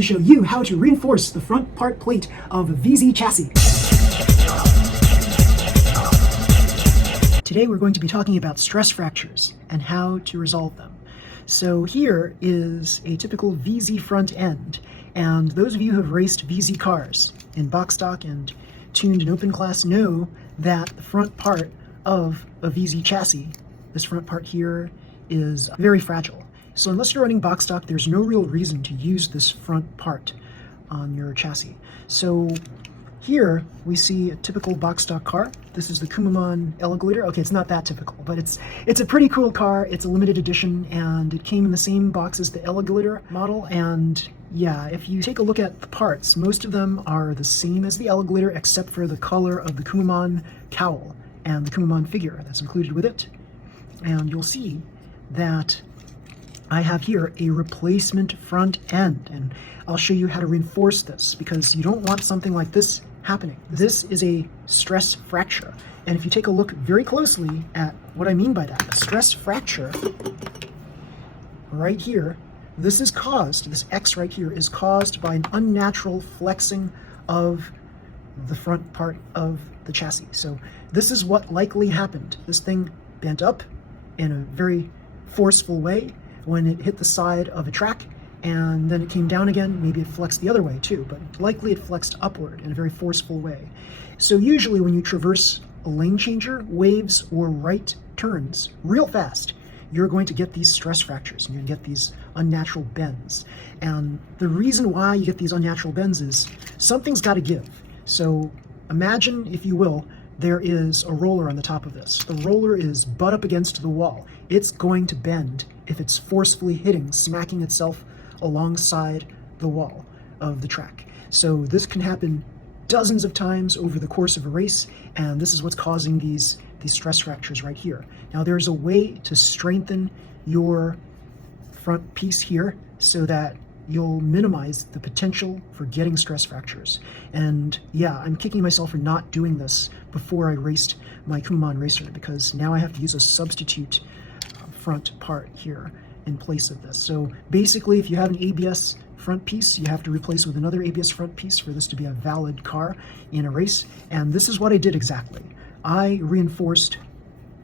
to show you how to reinforce the front part plate of a VZ chassis. Today we're going to be talking about stress fractures and how to resolve them. So here is a typical VZ front end, and those of you who have raced VZ cars in box stock and tuned and open class know that the front part of a VZ chassis, this front part here, is very fragile. So unless you're running box stock, there's no real reason to use this front part on your chassis. So here we see a typical box stock car. This is the Kumamon Eleglider. Okay, it's not that typical, but it's a pretty cool car. It's a limited edition, and it came in the same box as the Eleglider model. And yeah, if you take a look at the parts, most of them are the same as the Eleglider, except for the color of the Kumamon cowl and the Kumamon figure that's included with it. And you'll see that I have here a replacement front end, and I'll show you how to reinforce this, because you don't want something like this happening. This is a stress fracture, and if you take a look very closely at what I mean by that, a stress fracture right here, this X right here is caused by an unnatural flexing of the front part of the chassis. So this is what likely happened. This thing bent up in a very forceful way when it hit the side of a track, and then it came down again. Maybe it flexed the other way too, but likely it flexed upward in a very forceful way. So usually when you traverse a lane changer, waves, or right turns real fast, you're going to get these stress fractures, and you're going to get these unnatural bends. And the reason why you get these unnatural bends is something's got to give. So imagine, if you will, there is a roller on the top of this. The roller is butt up against the wall. It's going to bend if it's forcefully smacking itself alongside the wall of the track. So this can happen dozens of times over the course of a race, and this is what's causing these stress fractures right here. Now there's a way to strengthen your front piece here so that you'll minimize the potential for getting stress fractures. And yeah, I'm kicking myself for not doing this before I raced my Kumamon Racer, because now I have to use a substitute front part here in place of this. So basically, if you have an ABS front piece, you have to replace with another ABS front piece for this to be a valid car in a race. And this is what I did exactly. I reinforced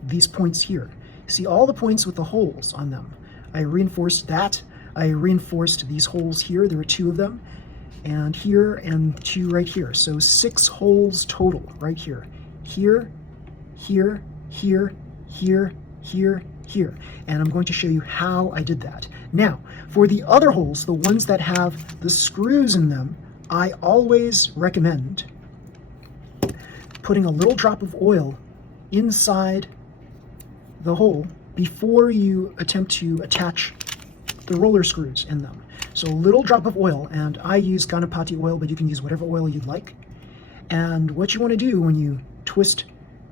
these points here. See all the points with the holes on them? I reinforced that. I reinforced these holes here. There were 2 of them, and here, and 2 right here. So 6 holes total right here. Here, here, here, here, here, here. And I'm going to show you how I did that. Now, for the other holes, the ones that have the screws in them, I always recommend putting a little drop of oil inside the hole before you attempt to attach the roller screws in them. So a little drop of oil, and I use Ganapati oil, but you can use whatever oil you'd like. And what you want to do when you twist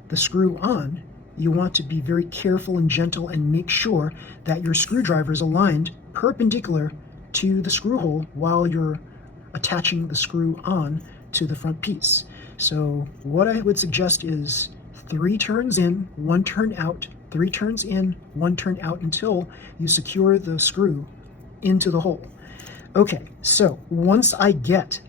the screw on, you want to be very careful and gentle and make sure that your screwdriver is aligned perpendicular to the screw hole while you're attaching the screw on to the front piece. So what I would suggest is 3 turns in, 1 turn out, 3 turns in, 1 turn out, until you secure the screw into the hole. Okay, so once I get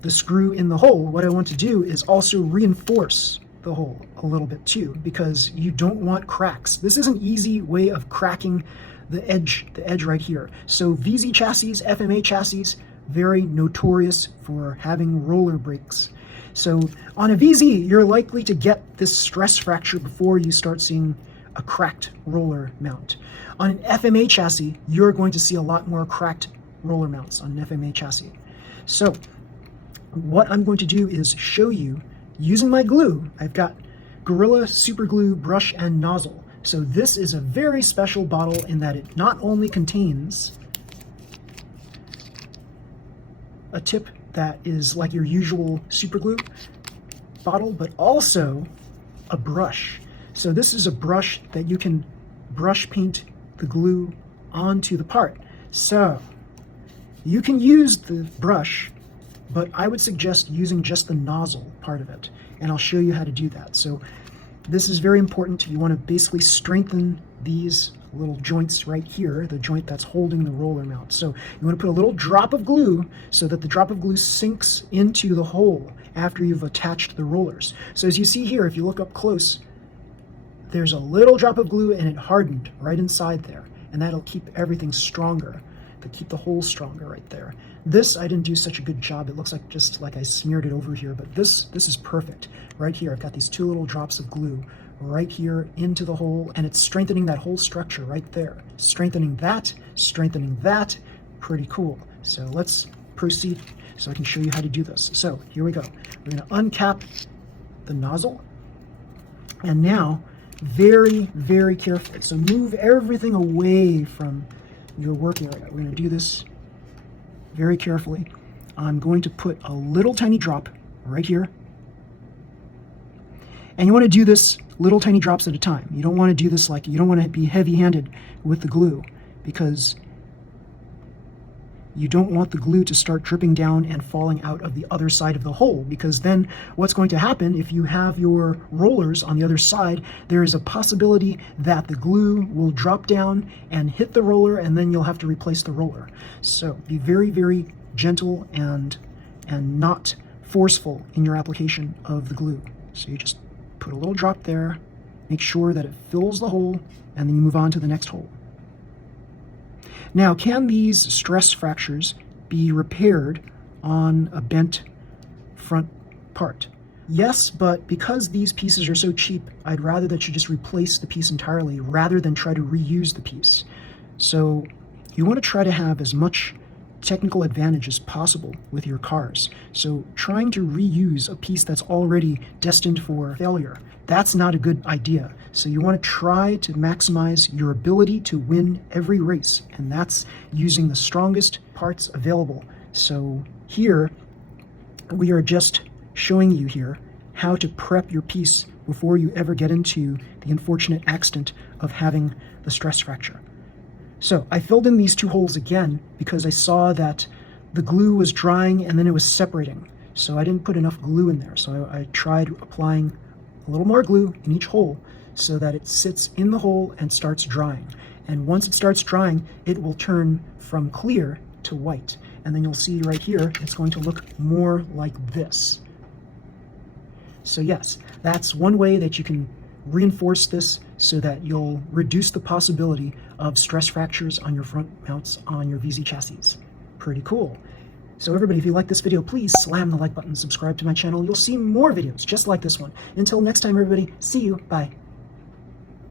the screw in the hole, what I want to do is also reinforce the hole a little bit too, because you don't want cracks. This is an easy way of cracking the edge right here. So VZ chassis, FMA chassis, very notorious for having roller breaks. So on a VZ, you're likely to get this stress fracture before you start seeing a cracked roller mount. On an FMA chassis, you're going to see a lot more cracked roller mounts on an FMA chassis. So what I'm going to do is show you using my glue. I've got Gorilla Super Glue brush and nozzle. So this is a very special bottle in that it not only contains a tip that is like your usual super glue bottle, but also a brush. So this is a brush that you can brush paint the glue onto the part. So you can use the brush, but I would suggest using just the nozzle part of it, and I'll show you how to do that. So this is very important. You want to basically strengthen these little joints right here, the joint that's holding the roller mount. So you want to put a little drop of glue so that the drop of glue sinks into the hole after you've attached the rollers. So as you see here, if you look up close, there's a little drop of glue and it hardened right inside there. And that'll keep everything stronger, to keep the hole stronger right there. This, I didn't do such a good job. It looks like just like I smeared it over here, but this is perfect. Right here, I've got these 2 little drops of glue right here into the hole, and it's strengthening that whole structure right there. Strengthening that, pretty cool. So let's proceed so I can show you how to do this. So here we go. We're gonna uncap the nozzle, and now very, very carefully. So move everything away from your work area. We're gonna do this very carefully. I'm going to put a little tiny drop right here. And you want to do this little tiny drops at a time. You don't want to do this like, you don't want to be heavy-handed with the glue, because you don't want the glue to start dripping down and falling out of the other side of the hole, because then what's going to happen if you have your rollers on the other side, there is a possibility that the glue will drop down and hit the roller, and then you'll have to replace the roller. So be very, very gentle and not forceful in your application of the glue. So you just put a little drop there, make sure that it fills the hole, and then you move on to the next hole. Now, can these stress fractures be repaired on a bent front part? Yes, but because these pieces are so cheap, I'd rather that you just replace the piece entirely rather than try to reuse the piece. So you want to try to have as much technical advantage as possible with your cars. So trying to reuse a piece that's already destined for failure, that's not a good idea. So you want to try to maximize your ability to win every race, and that's using the strongest parts available. So here we are just showing you here how to prep your piece before you ever get into the unfortunate accident of having the stress fracture. So I filled in these 2 holes again because I saw that the glue was drying and then it was separating. So I didn't put enough glue in there. So I tried applying a little more glue in each hole so that it sits in the hole and starts drying. And once it starts drying, it will turn from clear to white. And then you'll see right here, it's going to look more like this. So yes, that's one way that you can reinforce this so that you'll reduce the possibility of stress fractures on your front mounts on your VZ chassis. Pretty cool. So everybody, if you like this video, please slam the like button, subscribe to my channel. You'll see more videos just like this one. Until next time, everybody, see you. Bye.